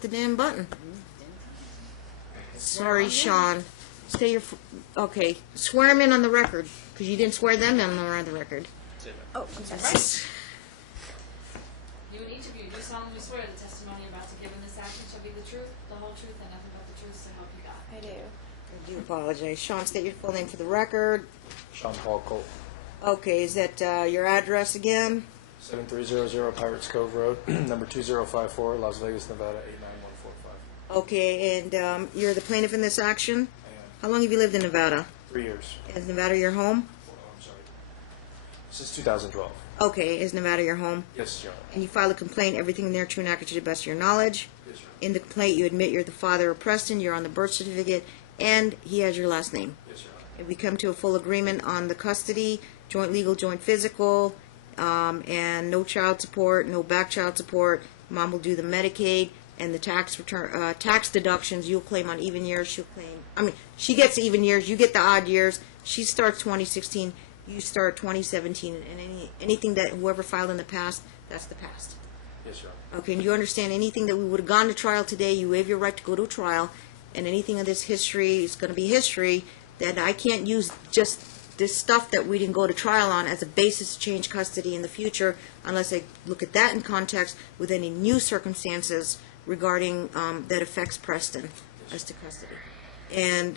The damn button. Sorry, Sean. Stay your. Okay. Swear him in on the record, because you didn't swear them in on the record. Oh, I'm sorry. You and each of you do solemnly swear the testimony you're about to give in this action shall be the truth, the whole truth, and nothing but the truth, so help you God. I do. I do apologize. Sean, state your full name for the record. Sean Paul Colt, Okay, is that your address again? 7300 Pirates Cove Road, number 2054, Las Vegas, Nevada 89145. Okay, and you're the plaintiff in this action? I am. How long have you lived in Nevada? 3 years. Is Nevada your home? Oh, I'm sorry. Since 2012. Okay, is Nevada your home? Yes, Your Honor. And you filed a complaint, everything in there true and accurate to the best of your knowledge? Yes, Your Honor. In the complaint, you admit you're the father of Preston, you're on the birth certificate, and he has your last name. Yes, Your Honor. And we come to a full agreement on the custody, joint legal, joint physical, and no child support, no back child support. Mom will do the Medicaid and the tax return, tax deductions. You'll claim on even years. She'll claim. I mean, she gets even years. You get the odd years. She starts 2016. You start 2017, and anything that whoever filed in the past, that's the past. Yes, Your Honor. Okay, and you understand anything that we would have gone to trial today, you waive your right to go to trial, and anything of this history is going to be history, that I can't use just this stuff that we didn't go to trial on as a basis to change custody in the future unless I look at that in context with any new circumstances regarding that affects Preston as to custody. And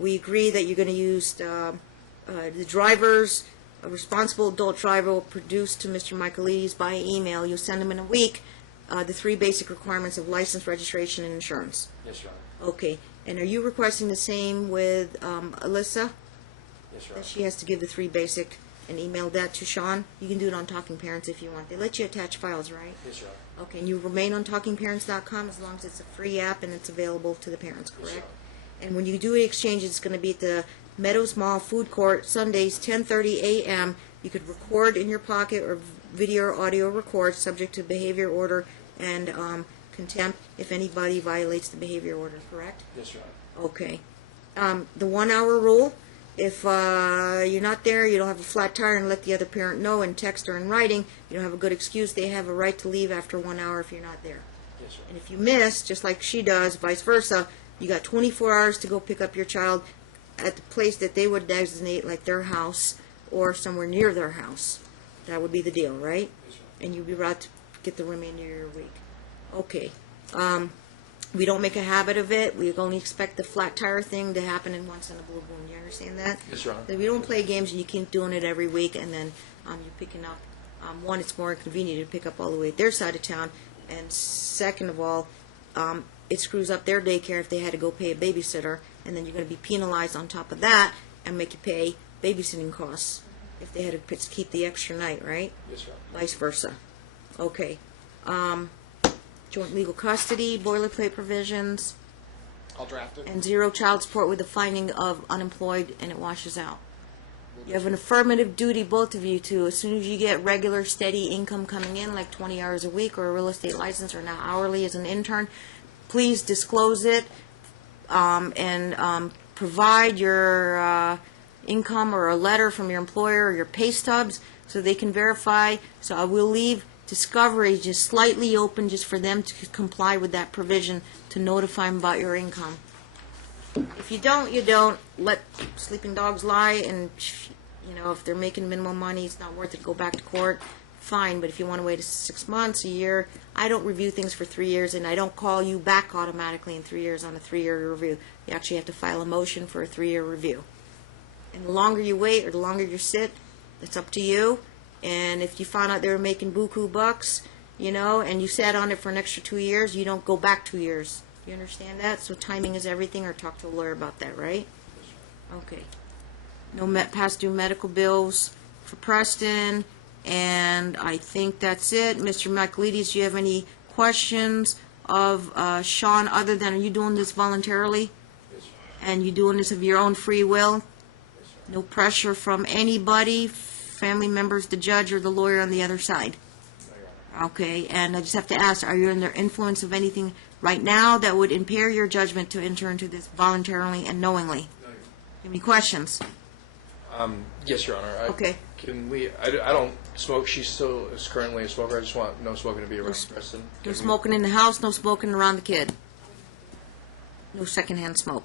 we agree that you're going to use the drivers, a responsible adult driver will produce to Mr. Michaelides by email. You'll send him in a week the 3 basic requirements of license, registration, and insurance. Yes, Your Honor. Okay. And are you requesting the same with Alyssa? Yes, Your That Honor. she has to give the 3 basic and email that to Sean? You can do it on Talking Parents if you want. They let you attach files, right? Yes, Your Honor. Okay, and you remain on TalkingParents.com as long as it's a free app and it's available to the parents, Yes, Your correct? Honor. And when you do the exchange, it's going to be at the Meadows Mall Food Court, Sundays, 10:30 a.m. You could record in your pocket or video or audio record, subject to behavior order and contempt if anybody violates the behavior order, correct? Yes, Your Honor. Okay. The 1 hour rule, if you're not there, you don't have a flat tire, and let the other parent know in text or in writing, you don't have a good excuse, they have a right to leave after 1 hour if you're not there. Yes, Your Honor. And if you miss, just like she does, vice versa, you got 24 hours to go pick up your child at the place that they would designate, like their house or somewhere near their house. That would be the deal, right? Yes, Your Honor. And you'd be right to get the remainder of your week. Okay. We don't make a habit of it. We only expect the flat tire thing to happen in once in a blue moon. You understand that? Yes, Your Honor. That we don't play games and you keep doing it every week, and then you're picking up. One, it's more inconvenient to pick up all the way at their side of town, and second of all, it screws up their daycare if they had to go pay a babysitter, and then you're going to be penalized on top of that and make you pay babysitting costs if they had to keep the extra night, right? Yes, Your Honor. Vice versa. Okay. Joint legal custody, boilerplate provisions, I'll draft it. and 0 child support with the finding of unemployed, and it washes out. You have an affirmative duty, both of you, to, as soon as you get regular, steady income coming in, like 20 hours a week or a real estate license or now hourly as an intern, please disclose it and provide your income or a letter from your employer or your pay stubs so they can verify. So I will leave discovery just slightly open just for them to comply with that provision to notify them about your income. If you don't, you don't. Let sleeping dogs lie, and if they're making minimum money, it's not worth it. Go back to court, fine. But if you want to wait 6 months, a year, I don't review things for 3 years, and I don't call you back automatically in 3 years on a 3-year review. You actually have to file a motion for a 3-year review. And the longer you wait or the longer you sit, it's up to you. And if you find out they were making buku bucks, and you sat on it for an extra 2 years, you don't go back 2 years. You understand that? So timing is everything, or talk to a lawyer about that, right? Okay. No past due medical bills for Preston, and I think that's it. Mr. Michaelides, do you have any questions of Sean other than, are you doing this voluntarily? Yes, Your Honor. And you doing this of your own free will? Yes, Your No pressure from anybody, family members, the judge, or the lawyer on the other side? Honor. No, Your Honor. Okay, and I just have to ask, are you under influence of anything right now that would impair your judgment to enter into this voluntarily and knowingly? No, Your Honor. Any questions? Yes, Your Honor. Okay. Can we? I don't Smoke, she still is currently a smoker. I just want no smoking to be around Preston. No smoking in the house, no smoking around the kid. No secondhand smoke.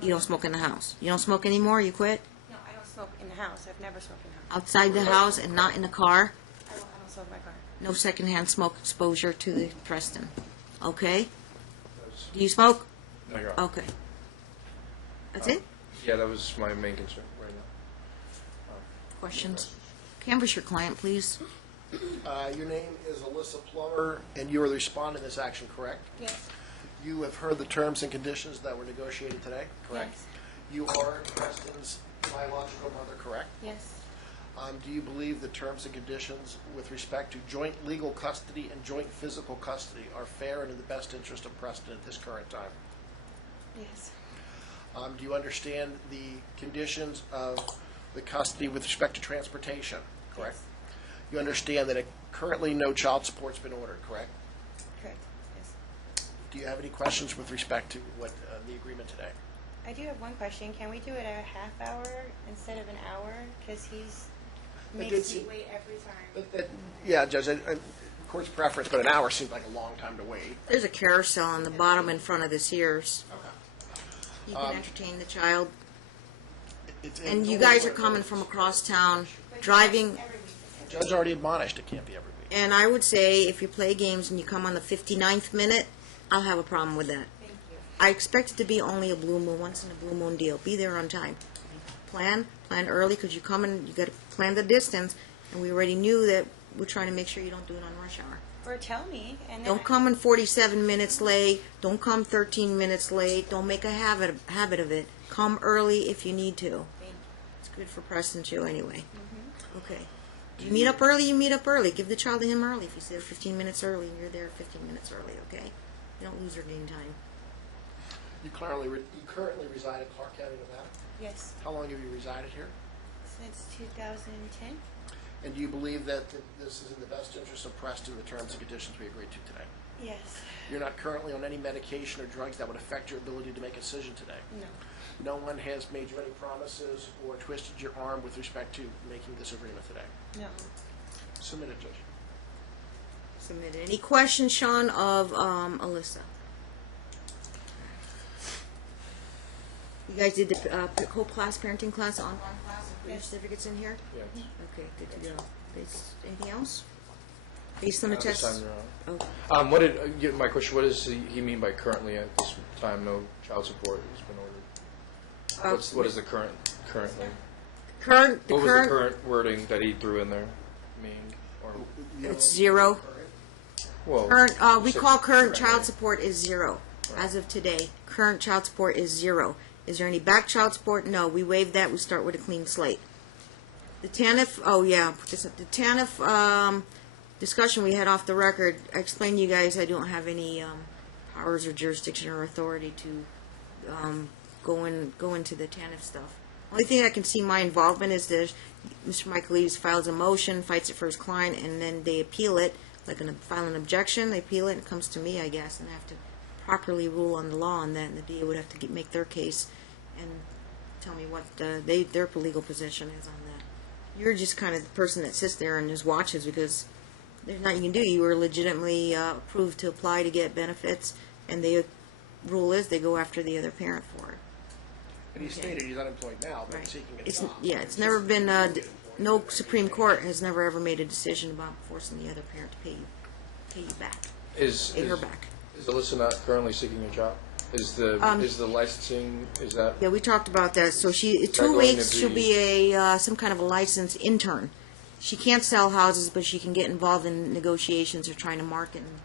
You don't smoke in the house. You don't smoke anymore? You quit? No, I don't smoke in the house. I've never smoked in the house. Outside the house and not in the car? I don't smoke in my car. No secondhand smoke exposure to the Preston. Okay? Do you smoke? No, you're on. Okay. That's it? Yeah, that was my main concern right now. Questions? Canvass your client, please. Your name is Alyssa Plummer, and you are the respondent in this action, correct? Yes. You have heard the terms and conditions that were negotiated today, correct? Yes. You are Preston's biological mother, correct? Yes. Do you believe the terms and conditions with respect to joint legal custody and joint physical custody are fair and in the best interest of Preston at this current time? Yes. Do you understand the conditions of the custody with respect to transportation, correct? Yes. You understand that currently no child support's been ordered, correct? Correct. Yes. Do you have any questions with respect to what the agreement today? I do have one question. Can we do it a half hour instead of an hour? Because he's did makes see- me wait every time. Yeah, Judge, court's preference, but an hour seems like a long time to wait. There's a carousel on the bottom in front of the Sears. You can entertain the child. And you guys are coming from across town, driving, The judge already admonished it can't be every week. and I would say if you play games and you come on the 59th minute, I'll have a problem with that. Thank you. I expect it to be only a blue moon, once in a blue moon deal. Be there on time. Plan early, because you come in, you got to plan the distance, and we already knew that we're trying to make sure you don't do it on rush hour. Or tell me, and then Don't come in 47 minutes late. Don't come 13 minutes late. Don't make a habit of it. Come early if you need to. Thank you. It's good for Preston too, anyway. Okay. You meet up early. You meet up early. Give the child to him early. If he's there 15 minutes early, and you're there 15 minutes early. Okay. You don't lose your game time. You currently reside in Clark County, Nevada. Yes. How long have you resided here? Since 2010. And do you believe that this is in the best interest of Preston, the terms and conditions we agreed to today? Yes. You're not currently on any medication or drugs that would affect your ability to make a decision today? No. No one has made you any promises or twisted your arm with respect to making this agreement today? No. Submitted, Judge. Submitted. Any questions, Sean, of Alyssa? You guys did the whole class, parenting class, online class, and put your Yes. certificates in here? Yeah. Okay, good to go. Anything else? Based on the Not this test? time around. Oh, What did my question? What does he mean by currently at this time? No child support has been ordered. What is the currently? current, the What was the current, current wording that he threw in there? Mean or it's zero. well? Current, we you said call current currently. child support is zero. As of today, current child support is zero. Is there any back child support? No, we waive that. We start with a clean slate. The TANF, the TANF discussion we had off the record, I explained to you guys I don't have any powers or jurisdiction or authority to go into the TANF stuff. Only thing I can see my involvement is that Mr. Michaelides files a motion, fights it for his client, and then they appeal it, file an objection, they appeal it, and it comes to me, I guess, and I have to properly rule on the law on that, and the DA would have to make their case and tell me what their legal position is on that. You're just kind of the person that sits there and just watches, because there's nothing you can do. You were legitimately approved to apply to get benefits, and the rule is they go after the other parent for it. And he stated he's unemployed now, but seeking a It's, job. yeah, it's never been, no Supreme Court has never ever made a decision about forcing the other parent to pay you back, pay her back. Is Alyssa not currently seeking a job? Is the licensing, is that? Yeah, we talked about that. So that 2 going weeks to she'll be- be a some kind of a licensed intern. She can't sell houses, but she can get involved in negotiations or trying to market and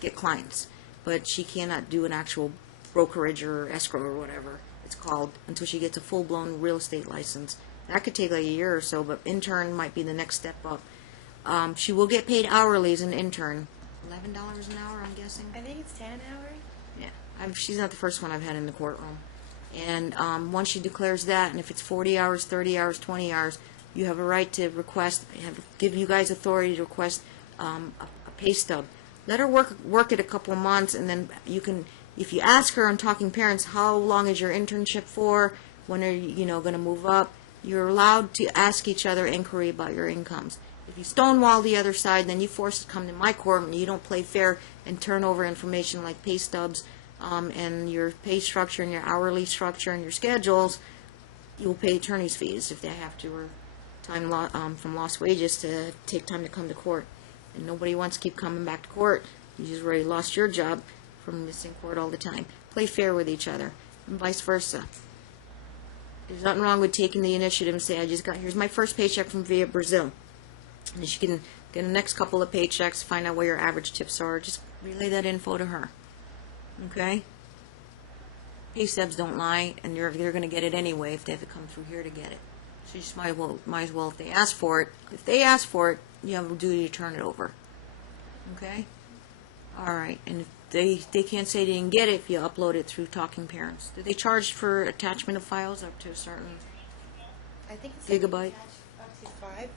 get clients. But she cannot do an actual brokerage or escrow or whatever it's called until she gets a full-blown real estate license. That could take like a year or so, but intern might be the next step up. She will get paid hourly as an intern. $11 an hour, I'm guessing. I think it's 10 an hour. Yeah, she's not the first one I've had in the courtroom. And once she declares that, and if it's 40 hours, 30 hours, 20 hours, you have a right to request, give you guys authority to request a pay stub. Let her work it a couple of months, and then you can, if you ask her on Talking Parents, how long is your internship for, when are you going to move up, you're allowed to ask each other inquiry about your incomes. If you stonewall the other side, then you force to come to my court, and you don't play fair and turn over information like pay stubs and your pay structure and your hourly structure and your schedules, you'll pay attorney's fees if they have to, or time from lost wages to take time to come to court. And nobody wants to keep coming back to court. You just already lost your job from missing court all the time. Play fair with each other, and vice versa. There's nothing wrong with taking the initiative and say, here's my first paycheck from via Brazil. And you can get the next couple of paychecks, find out where your average tips are. Just relay that info to her. Okay? Pay stubs don't lie, and they're going to get it anyway if they have to come through here to get it. So you just might as well, if they ask for it, you have a duty to turn it over. Okay? All right. And if they can't say they didn't get it if you upload it through Talking Parents. Do they charge for attachment of files up to a certain I think it's gigabyte? up to 5.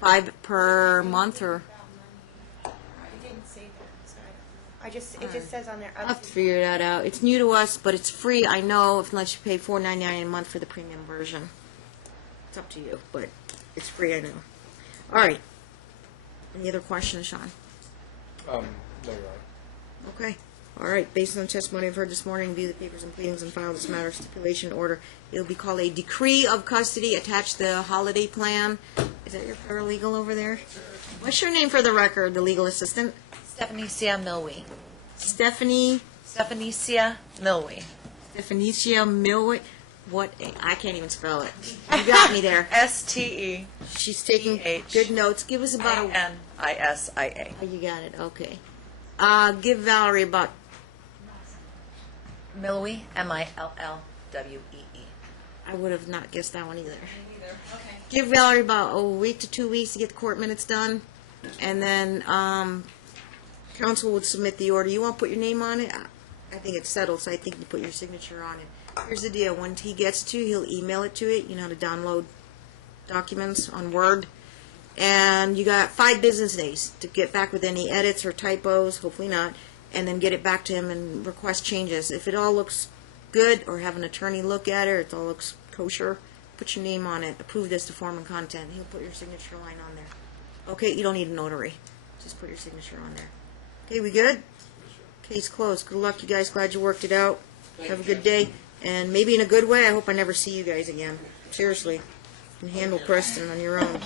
5 per month, or? It didn't say that, so I don't know. It just says on there I'll up have to to. figure that out. It's new to us, but it's free, I know, unless you pay $4.99 a month for the premium version. It's up to you, but it's free, I know. All right. Any other questions, Sean? No, you're right. Okay. All right. Based on the testimony I've heard this morning, view the papers and pleadings and file this matter stipulation order. It'll be called a decree of custody. Attach the holiday plan. Is that your paralegal over there? What's your name for the record, the legal assistant? Stephanicia Milwee. Stephanie. Stephanicia Milwee. Stephanicia Milwee. I can't even spell it. You got me there. S-T-E. She's taking H. good notes. Give us about a... N-I-S-I-A. Oh, you got it. Okay. Give Valerie about... Milwee, M-I-L-L-W-E-E. I would have not guessed that one either. Either. Okay. Give Valerie about a week to 2 weeks to get the court minutes done, and then counsel would submit the order. You want to put your name on it? I think it's settled, so I think you put your signature on it. Here's the deal. When he gets to, he'll email it to it. You know how to download documents on Word. And you got 5 business days to get back with any edits or typos, hopefully not, and then get it back to him and request changes. If it all looks good, or have an attorney look at it, or it all looks kosher, put your name on it. Approve this to form and content. He'll put your signature line on there. Okay, you don't need a notary. Just put your signature on there. Okay, we good? Case closed. Good luck, you guys. Glad you worked it out. Have a good day. And maybe in a good way, I hope I never see you guys again. Seriously. You can handle Preston on your own.